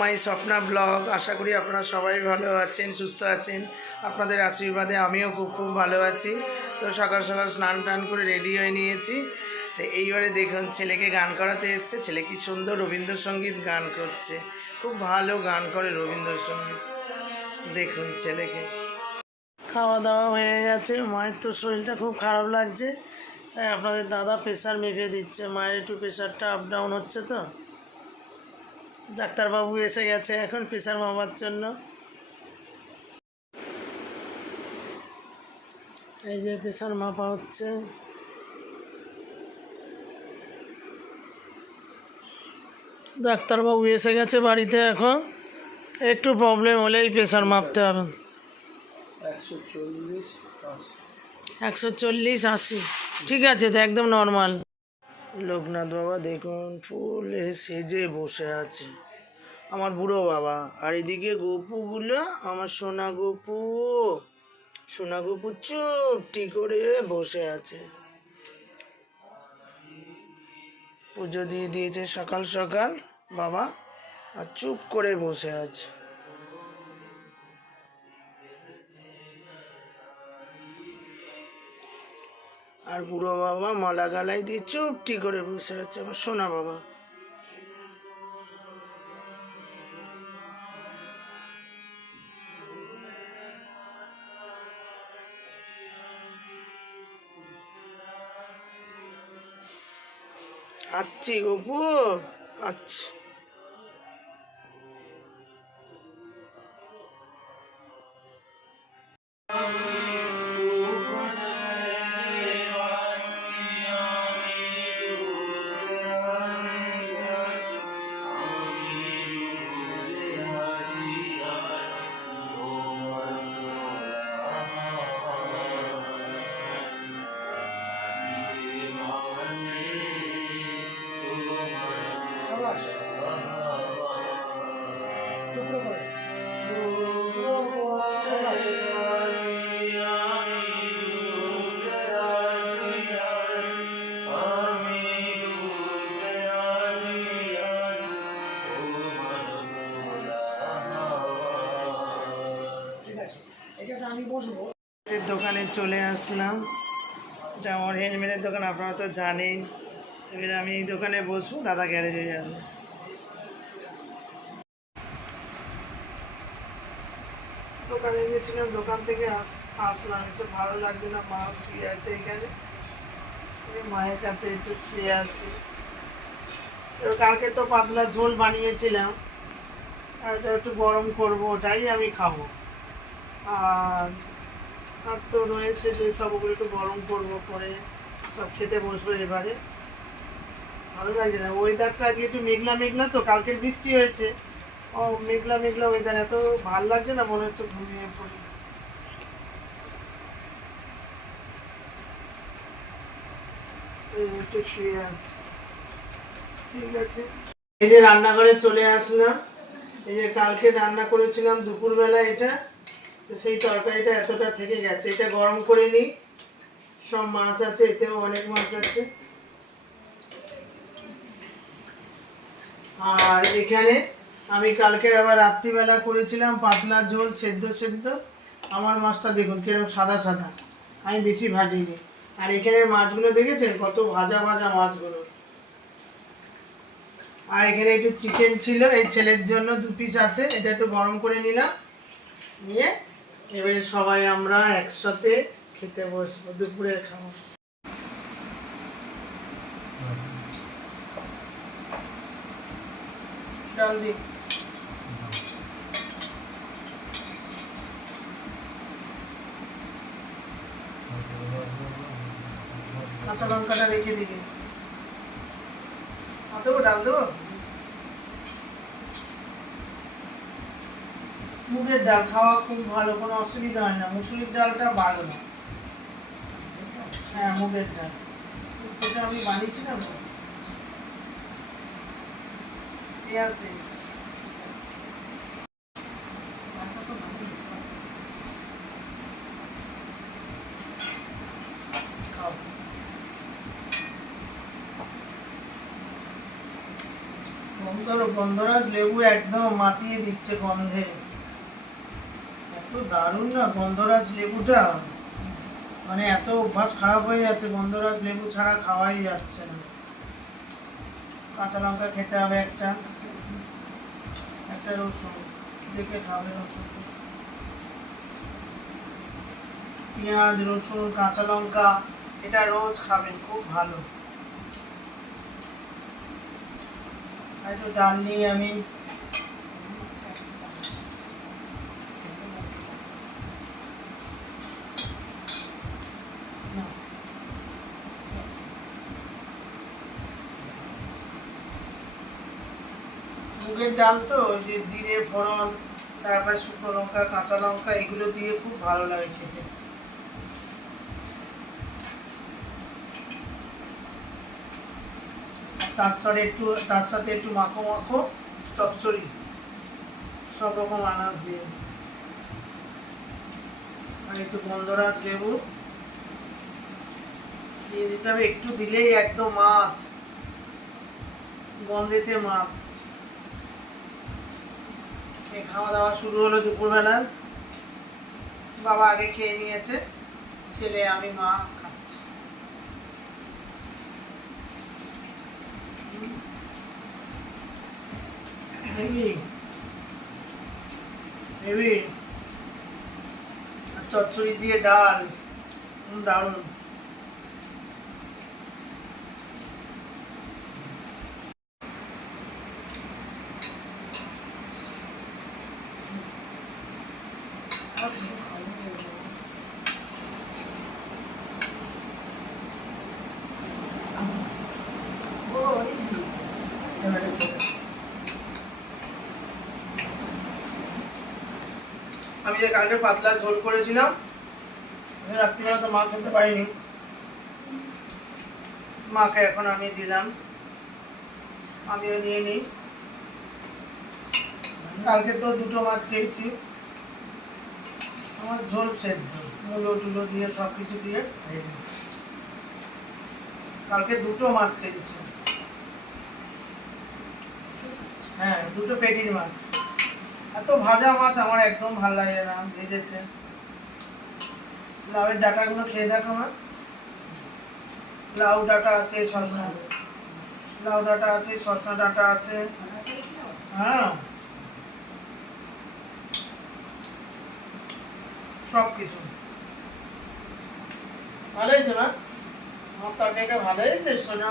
মাই Swapna blog. আশা করি আপনারা সবাই ভালো আছেন, সুস্থ আছেন। আপনাদের আশীর্বাদে আমিও খুব ভালো আছি। তো সকাল সকাল স্নান টান করে রেডি হয়ে নিয়েছি। তো এইবারে দেখুন ছেলেকে গান করাতে এসছে। ছেলে কি সুন্দর রবীন্দ্রসঙ্গীত গান করছে, খুব ভালো গান করে রবীন্দ্রসঙ্গীত। দেখুন ছেলেকে। খাওয়া দাওয়া হয়ে গেছে। মায়ের তো শরীরটা খুব খারাপ লাগছে, তাই আপনাদের দাদা প্রেশার মেপে দিচ্ছে। মায়ের একটু প্রেশারটা আপ ডাউন হচ্ছে, তো ডাক্তারবাবু এসে গেছে এখন প্রেশার মাপার জন্য। এই যে প্রেশার মাপা হচ্ছে। ডাক্তারবাবু এসে গেছে বাড়িতে এখন। একটু প্রবলেম হলেই প্রেশার মাপতে হবে। 140/80 ঠিক আছে, তো একদম নর্মাল। লোকনাথ বাবা দেখুন ফুলে সেজে বসে আছে, আমার বুড়ো বাবা। আর এদিকে গপুগুলো, আমার সোনা গপু, সোনা গপু চুপটি করে বসে আছে। পুজো দিয়ে দিয়েছে সকাল সকাল বাবা, আর চুপ করে বসে আছে। আর বুড়ো বাবা মালা গালাই দিয়ে চুপটি করে বসে আছে, আমার সোনা বাবা। আচ্ছি গপু, আচ্ছা। দোকানে চলে আসলাম। এটা আমার হেলমেটের দোকান, আপনারা তো জানেন। এবার আমি এই দোকানে বসবো, দাদা গ্যারেজে যাবে। দোকানে গিয়েছিলাম, দোকান থেকে আসলাম, এসে ভালো লাগছে না। মা শুয়ে আছে এখানে, মায়ের কাছে একটু শুয়ে আছি। কালকে তো পাতলা ঝোল বানিয়েছিলাম, আর এটা একটু গরম করবো, ওটাই আমি খাবো। আর আর তো রয়েছে যে সব, ওগুলো একটু গরম করবো, করে সব খেতে বসবো এবারে। ভালো লাগছে না ওয়েদারটা, আজকে একটু মেঘলা মেঘলা, তো কালকের বৃষ্টি হয়েছে। ও মেঘলা মেঘলা ওয়েদার, এত ভালো লাগছে না, মনে হচ্ছে ঘুমিয়ে পড়ি। একটু শুয়ে আছে, ঠিক আছে। এই যে রান্নাঘরে চলে আসলাম। এই যে কালকে রান্না করেছিলাম দুপুরবেলা, এটা তো সেই তরকারিটা এতটা থেকে গেছে, এটা গরম করে নিই। সব মাছ আছে, এতেও অনেক মাছ আছে। আর এখানে আমি কালকের আবার রাত্রিবেলা করেছিলাম পাতলা ঝোল, সেদ্ধ সেদ্ধ। আমার মাছটা দেখুন কিরকম সাদা সাদা, আমি বেশি ভাজিনি। আর এখানের মাছগুলো দেখেছেন কত ভাজা ভাজা মাছগুলো। আর এখানে একটু চিকেন ছিল, এই ছেলের জন্য 2 পিস আছে, এটা একটু গরম করে নিলাম। নিয়ে এবারে সবাই আমরা একসাথে খেতে বসবো দুপুরের খাবার। ডাল দিই, কাঁচা লঙ্কাটা রেখে দিবি। দেবো, ডাল দেবো। মুগের ডাল খাওয়া খুব ভালো, কোনো অসুবিধা হয় না। মুসুরির ডালটা ভালো না। হ্যাঁ, মুগের ডাল যেটা আমি বানিয়েছিলাম। পেঁয়াজ দিই। ধরো গন্ধরাজ লেবু একদম মাতিয়ে দিচ্ছে গন্ধে। এত দারুণ না গন্ধরাজ লেবুটা, মানে এত অভ্যাস খারাপ হয়ে যাচ্ছে, গন্ধরাজ লেবু ছাড়া খাওয়াই যাচ্ছে না। কাঁচা লঙ্কা খেতে হবে একটা, একটা রসুন দেখে খাবে, রসুন, পেঁয়াজ, রসুন, কাঁচা লঙ্কা, এটা রোজ খাবেন, খুব ভালো। একটু ডাল নিয়ে আমি মুগের ডাল তো, ওই যে জিরে ফোড়ন, তারপরে শুকনো লঙ্কা, কাঁচা লঙ্কা, এগুলো দিয়ে খুব ভালো লাগে খেতে। তার সাথে একটু মাখো মাখো চচ্চড়ি, সব রকম আনাজ দিয়ে, আর একটু গন্ধরাজ লেবু দিয়ে দিতে হবে, একটু দিলেই একদম মাত, গন্ধেতে মাত। খাওয়া দাওয়া শুরু হলো দুপুরবেলা, বাবা আগে খেয়ে নিয়েছে, ছেলে আমি মা খাচ্ছি। চচ্চড়ি দিয়ে ডাল, দারুণ। আমি যে কালকে পাতলা ঝোল করেছিলাম, রাত্রিবেলা তো মা খেতে পারিনি, মাকে এখন আমি দিলাম, আমিও নিয়ে নিই। কালকে তো দুটো মাছ খেয়েছি, আমার ঝোল সেদ্ধ, মূলো টুলো দিয়ে সব কিছু দিয়ে কালকে দুটো মাছ খেয়েছি। হ্যাঁ, দুটো পেটির মাছ। এত ভাজা মাছ আমার একদম ভালো লাগে না, ভেজেছে। লাউয়ের ডাঁটাগুলো খেয়ে দেখো না, লাউ ডাঁটা আছে, শসা, লাউ ডাঁটা আছে, শসা ডাঁটা আছে। হ্যাঁ, সব কিছু ভালো হয়েছে না, আমার তরকারিটা ভালো হয়েছে। শোনা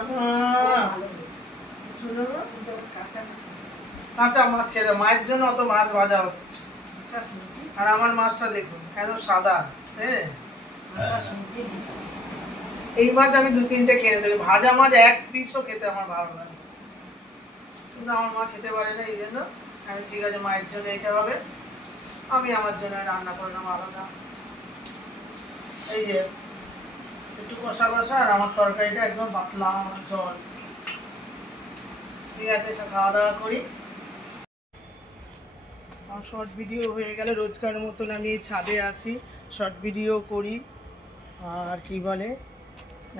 কাঁচা মাছ খেতে, মায়ের জন্য অত মাছ ভাজা হচ্ছে, আর আমার মাছটা দেখুন কেন সাদা। হ্যাঁ, এই মাছ আমি 2-3টে কিনে দেবো, ভাজা মাছ এক পিসও খেতে আমার ভালো লাগে, কিন্তু আমার মা খেতে পারে না, এই জন্য আমি ঠিক আছে মায়ের জন্য এটা হবে, আমি আমার জন্য রান্না করলাম আলাদা। এই যে একটু কষা কষা, আর আমার তরকারিটা একদম পাতলা জল। ঠিক আছে, সব খাওয়া দাওয়া করি। আমার শর্ট ভিডিও হয়ে গেলে রোজকার মতন আমি ছাদে আসি, শর্ট ভিডিও করি। আর কি বলে,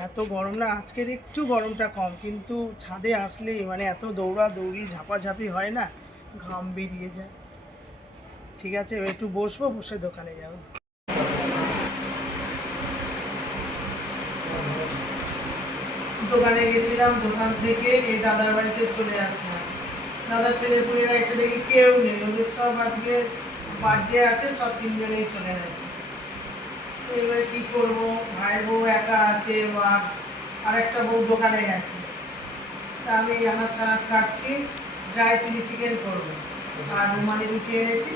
এত গরম না, আজকের একটু গরমটা কম, কিন্তু ছাদে আসলে মানে এত দৌড়াদৌড়ি ঝাপাঝাপি হয় না, ঘাম বেরিয়ে যায়। ঠিক আছে, একটু বসবো, বসে দোকানে যাবো। দোকানে গেছিলাম, দোকান থেকে এই দাদার বাড়িতে চলে আসলাম। দাদার ছেলে পুলেরা এসে দেখি কেউ নেই, ওদের সব আজকে বার্থডে আছে, সব 3জনেই চলে গেছে। এবারে কি করবো, ভাইয়ের বউ একা আছে, আর একটা বউ দোকানে গেছে। তা আমি আনাজ টানাজ কাটছি, ড্রাই চিলি চিকেন করবো, আর রুমালি রুটি এনেছি,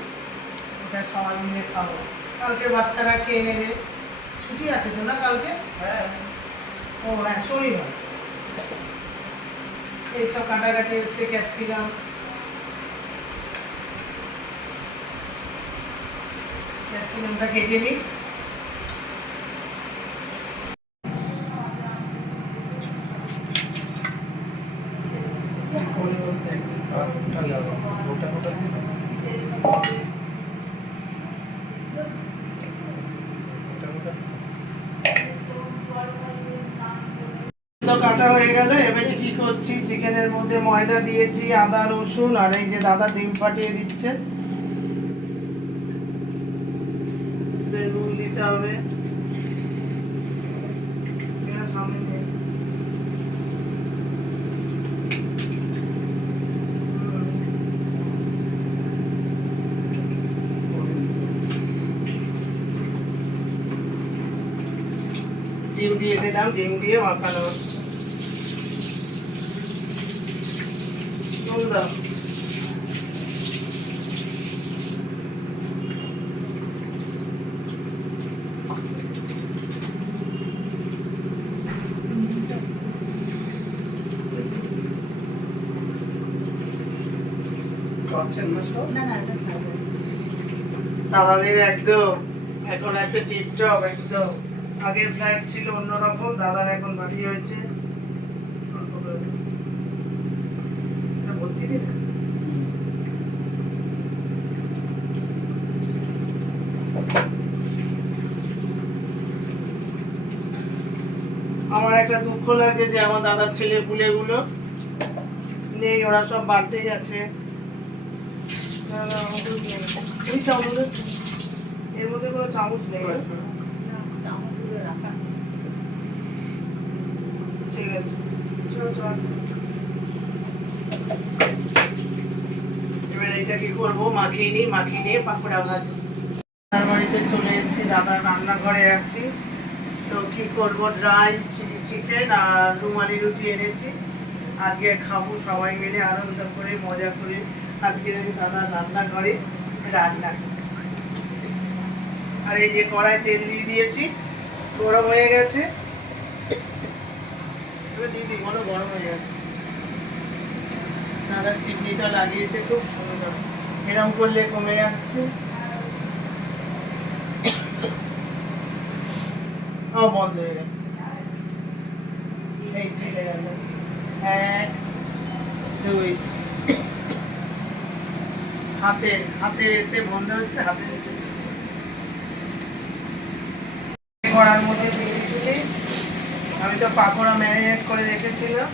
ওটা সবাই মিলে খাবো। কালকে বাচ্চারা খেয়ে নেবে, ছুটি আছে তো না কালকে? হ্যাঁ, ও হ্যাঁ, শনিবার। এইসব কাটাকাটি হচ্ছে, ক্যাপসিকাম ক্যাপসিকামটা কেটে নিই। কাটা হয়ে গেল। এবারে কি করছি, চিকেনের মধ্যে ময়দা দিয়েছি, আদা রসুন, আর এই যে দাদা ডিম ফাটিয়ে দিচ্ছে, নুন দিতে হবে। সামনে নেই। ডিম দিয়ে দিলাম, ডিম দিয়ে মাখানো হচ্ছে। নুন দাও। দাদাদের একদম এখন আছে টিপটপ একদম। আগের ফ্ল্যাট ছিল অন্যরকম, দাদার এখন বাড়ি হয়েছে। আমার একটা দুঃখ লাগছে যে আমার দাদার ছেলে পুলেগুলো নেই, ওরা সব বাড়তে গেছে। এর মধ্যে কোনো চামচ নেই। ঠিক আছে, এবার এটা কি করবো, মাখিয়ে নিয়ে পাকোড়া ভাজবো। তার বাড়িতে চলে এসেছি, দাদার রান্নাঘরে আছি। তো কি করব, ড্রাই চিলি চিকেন আর রুমালি রুটি এনেছি। আজকে খাবো সবাই মিলে আনন্দ করে মজা করে। আজকে আমি দাদার রান্নাঘরে রান্না করছি। আর এই যে কড়াই তেল দিয়ে দিয়েছি, গরম হয়ে গেছে। দিদি বলো, গরম হয়ে গেছে। দাদার চিমনিটা লাগিয়েছে খুব সুন্দর, এরকম করলে কমে যাচ্ছে। বন্ধ হয়ে গেল, এই চলে গেল। 1 2 হাতের এতে বন্ধ হচ্ছে, হাতের এতে কড়ার মধ্যে দিয়ে দিচ্ছি। আমি তো পাকোড়া ম্যারিনেট করে রেখেছিলাম,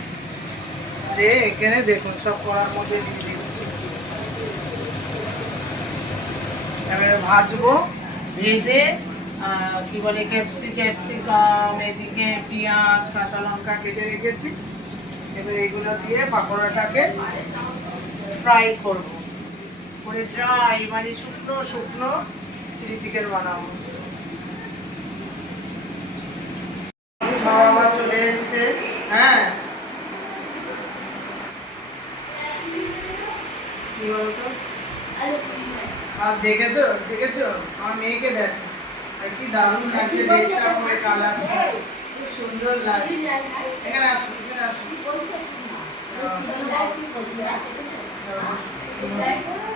এখানে দেখুন সব কড়ার মধ্যে দিয়ে দিচ্ছি। এবারে ভাজবো, ভেজে কি বলে ক্যাপসিকাম, এদিকে পেঁয়াজ কাঁচা লঙ্কা কেটে রেখেছি। এবার এগুলো দিয়ে পাকোড়াটাকে ফ্রাই করবো, করে ড্রাই মানে শুকনো চিলি চিকেন বানাবো। খাওয়া চলে এসছে। হ্যাঁ, কি বলতো, আর দেখেছো আমার মেয়েকে দেখো, কি দারুণ লাগছে ড্রেসটা পরে, কালার কি সুন্দর লাগে। এখানে আসুন, এখানে আসুন,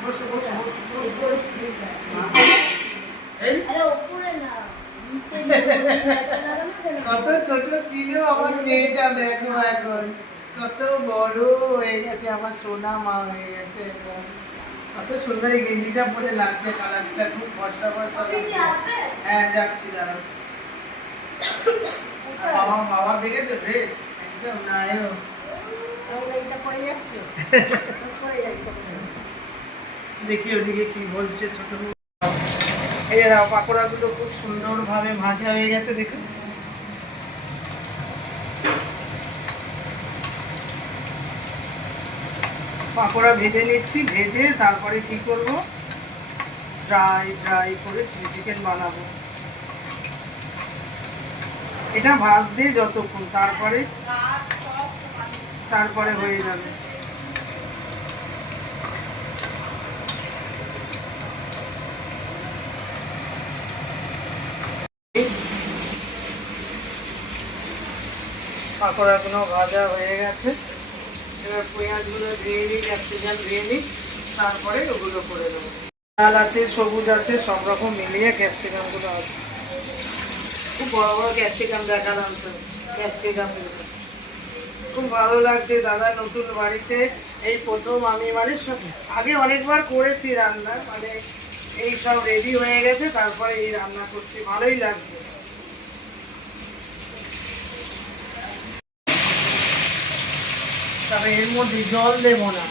বসো বসো কত ছোট ছিল আমার মেয়েটা, দেখো এখন কত বড় হয়ে গেছে, আমার সোনা মা হয়ে গেছে। কত সুন্দর এই গেঞ্জিটা পরে লাগছে, কালারটা খুব ফর্সা ফর্সা। হ্যাঁ যাচ্ছি, দাঁড়াও। বাবা দেখেছো ড্রেস একদম নায়ক। দেখি ওদিকে কি বলছে ছোট। এই পাকোড়া গুলো খুব সুন্দর ভাবে ভাজা হয়ে গেছে, দেখুন। পাকোড়া ভেজে নিচ্ছি, ভেজে তারপরে কি করব, ড্রাই করে চিলি চিকেন বানাবো। এটা ভাজতে যতক্ষণ, তারপরে হয়ে যাবে। পাকোড়াগুলো ভাজা হয়ে গেছে। এবার পেঁয়াজগুলো ধুয়ে নিই, ক্যাপসিকাম ধুয়ে নিই, তারপরে ওগুলো করে দেবো। লাল আছে, সবুজ আছে, সব রকম মিলিয়ে ক্যাপসিকামগুলো আছে। খুব বড় বড় ক্যাপসিকাম দেখালাম তো, ক্যাপসিকাম খুব ভালো লাগছে। দাদা নতুন বাড়িতে এই প্রথম আমি মানে আগে অনেকবার করেছি রান্না, মানে এই সব রেডি হয়ে গেছে, তারপরে এই রান্না করছি, ভালোই লাগছে। তবে এর মধ্যে জল দেব না,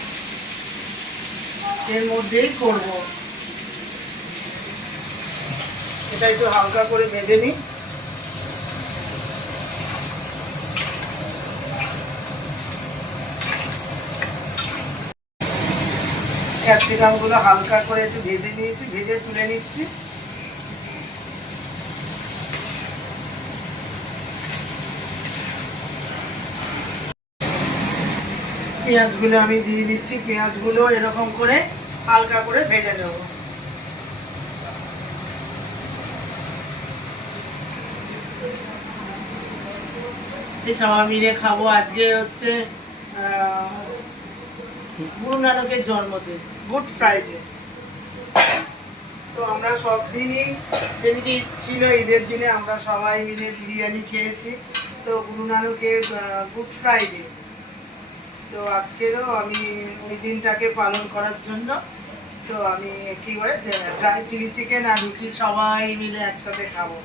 এর মধ্যেই করব। এটা একটু হালকা করে ভেজে নিই। ক্যাপসিকামগুলো হালকা করে একটু ভেজে নিয়েছি, ভেজে তুলে নিচ্ছি। পেঁয়াজগুলো আমি দিয়ে দিচ্ছি, পেঁয়াজগুলো এরকম করে হালকা করে ভেজে নেব। এই সবাই মিলে খাবো। আজকে হচ্ছে গুরু নানকের জন্মদিন, গুড ফ্রাইডে। তো আমরা সব দিনই যেদিকে ঈদ ছিল, ঈদের দিনে আমরা সবাই মিলে বিরিয়ানি খেয়েছি। তো গুরু নানকের গুড ফ্রাইডে, তো আজকেরও আমি ওই দিনটাকে পালন করার জন্য তো আমি কি করে ড্রাই চিলি চিকেন আর রুটি সবাই মিলে একসাথে খাবো।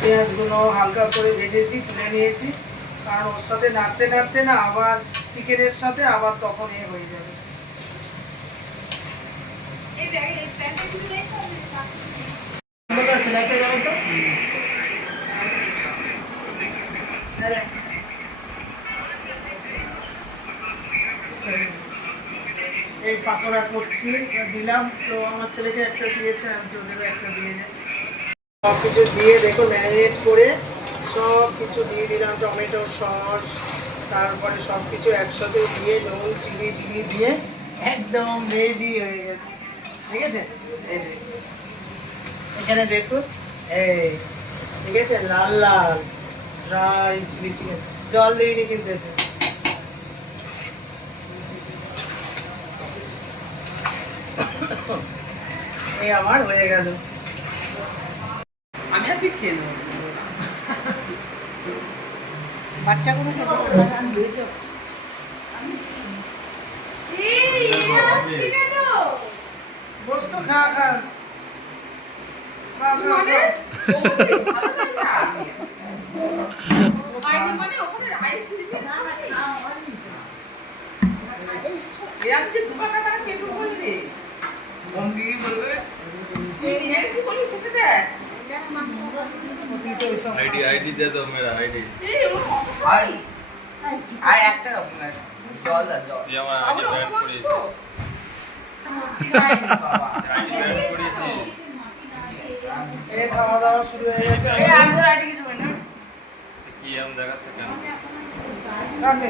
পেঁয়াজগুলো হালকা করে ভেজেছি, তুলে নিয়েছি, কারণ ওর সাথে নাড়তে নাড়তে না আবার চিকেনের সাথে আবার তখন হয়ে যাবে। এই পাকোড়া করছি, দিলাম। তো আমার ছেলেকে একটা দিয়েছে, আমি ওদেরও একটা দিয়ে যাই। সব কিছু দিয়ে দেখো ম্যারিনেট করে সব কিছু দিয়ে দিলাম, টমেটো সস, তারপরে সব কিছু একসাথে দিয়ে নুন চিলি টিলি দিয়ে একদম রেডি হয়ে গেছে। ঠিক আছে, এই এখানে দেখো, এই ঠিক আছে, লাল লাল ড্রাই চিলি চিকেন। জল দিইনি কিন্তু এতে। এই আমার হয়ে গেল। আমি আর কি খেয়ে নেব, বাচ্চাগুলো বস তো খা খা মানে মানে ওখানে রাইস দিবি না, এরকম যে দুবার টাকা পেট্রোল বলবে বঙ্গি বলবে তুই নিজে কি বলিস সেটা দেখ। आईडी दे दो मेरा आईडी আর একটা জল দা জল ये हमारा आईडी बैन करी आईडी बैन करी थी এই খাওয়া দাওয়া শুরু হয়ে গেছে। এই আমি তো আইডি কিছু বলি না কি हम जगह से क्या কাকে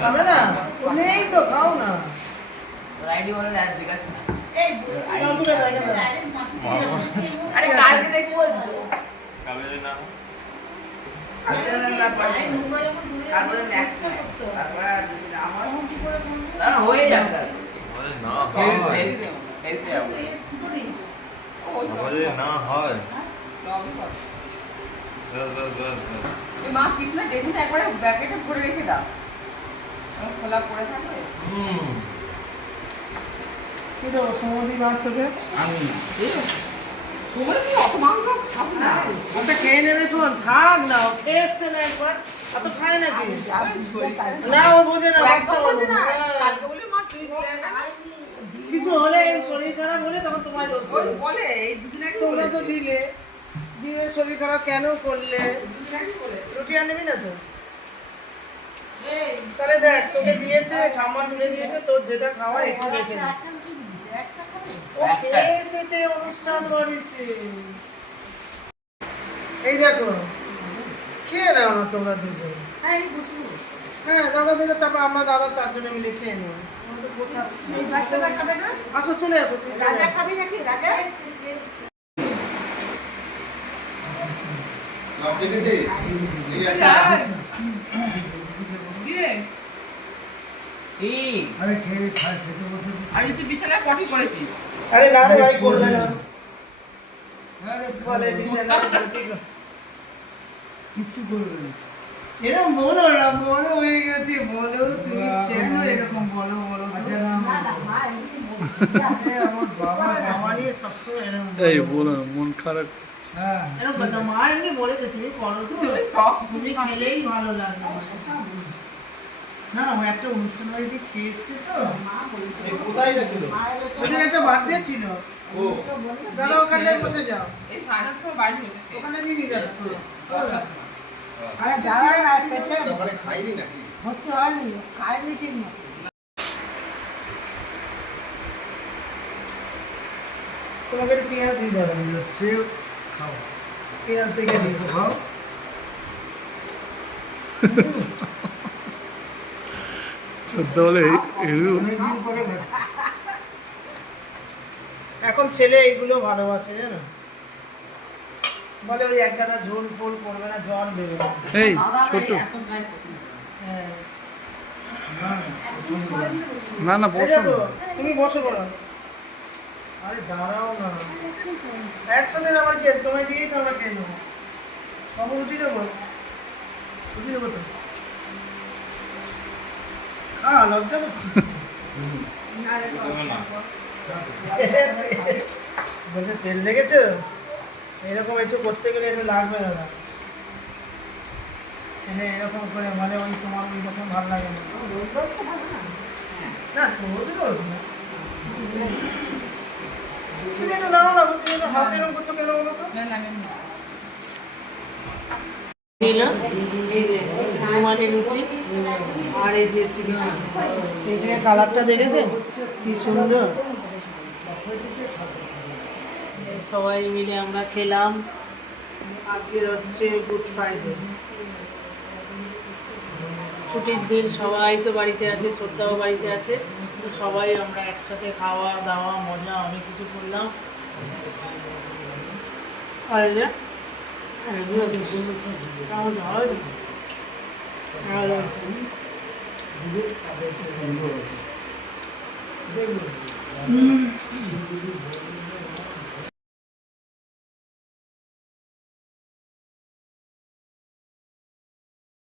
খাবে না? নেই তো, খাও না। তোর আইডি বলে আর জিজ্ঞাসা না। এই বুঝছি আরে কালকে দেখি বলছি তো काले ना তারপরে ম্যাক্স তারপরে আমার না হয়ে যাবে अरे ना হেলতে अरे ना হয় এই মা কিছু না দেখুন একবারে ব্যাকেটে ভরে রেখে দাও, খোলা পড়ে থাকবে। কি দেবো সমুদ্রি মাছ তোকে? আমি সময় কি অত মাংস খাবো না, ওটা খেয়ে নেবে তো, থাক না, ও খেয়ে এসছে না একবার, অত খায় নাকি? না ও বোঝে না, বাচ্চা বোঝে না। কালকে বলে মা তুই কিছু হলে শরীর খারাপ হলে তখন তোমার দোষ ওই দেবে। বলে এই দুদিন আগে তোমরা তো বলেছে। দিলে, দিয়ে শরীর খারাপ কেন করলে? দুদিন আগে বলে রুটি আনবি না তো? তাহলে দেখ, তোকে দিয়েছে, ঠাম্মা তুলে দিয়েছে, তোর যেটা খাওয়া একটু রেখে নে। ও খেয়ে এসেছে অনুষ্ঠান বাড়িতে। এই দেখো, খেয়ে নাও না তোমরা দুজন। হ্যাঁ, দাদা দিলে, তারপর আমরা দাদা চারজনে মিলে খেয়ে নেব। আমাদের গোছাচ্ছি। আসো, চলে আসো। রাজা খাবি নাকি? রাজা আরে তুই বিছানায় পটি করেছিস? আরে না রে ভাই, করবে না। বলে দিচ্ছে না, কিচ্ছু করবে না। এরকম বলো না, বড় হয়ে গেছে, বলো তুমি কেন এরকম বলো? বলো আচ্ছা না, আমার বাবা বাবা নিয়ে সবসময় এরকম এই বলো না, মন খারাপ। হ্যাঁ এরকম কথা মা এমনি বলেছে তুমি করো তো ওই টক তুমি খেলেই ভালো লাগবে না না ও একটা অনুষ্ঠান বাড়িতে খেয়েছে তো এই কোথায় গেছিল ওদের একটা বার্থডে ছিল ও দাদা ওখানে বসে যাও এই সাড়ে আটটা বাড়ি হয়েছে ওখানে দিয়ে নিয়ে যাচ্ছে আরে দাঁড়াও না পেটে ওখানে খাইনি নাকি ভর্তি হয়নি খাইনি ঠিক মতো তোমাকে একটু পেঁয়াজ দিয়ে দেওয়া হচ্ছে খাও পেঁয়াজ দেখে দিয়েছো খাও অনেকদিন পরে খাচ্ছি। এখন ছেলে এইগুলো ভালোবাসে জানো বলে ওই এক গাদা ঝোল ফোল করবে না জল দেবে না এই দাদা ছোট এখন যাই হ্যাঁ না না এই বসো দেখো, না। তুমি বসে পড়ো আরে দাঁড়াও না একসাথে আমার কি আছে? তোমায় দিয়েই তো আমরা খেয়ে নেবো বাবু রুটি দেবো রুটি দেবো তো লজ্জা করছিস দেবে না। বলছে তেল দেখেছো এরকম একটু করতে গেলে একটু লাগবে দাদা ছেলে এরকম করে মানে ওই তোমার ওই রকম ভালো লাগে না না রোজ রোজ না তুমি একটু নাও না তুমি একটু হাতে এরকম করছো কেন বলো তো নিলাম এই যে রুমালি রুটি আর এই যে চিলি এই যে কালারটা দেখেছেন কি সুন্দর এই সবাই মিলে আমরা খেলাম আজকের হচ্ছে গুড ফ্রাইডে ছুটির দিন সবাই তো বাড়িতে আছে ছোট্টাও বাড়িতে আছে তো সবাই আমরা একসাথে খাওয়া দাওয়া মজা অনেক কিছু করলাম আর এই যে এগুলো কেমন হয় ভালো আছে দেখুন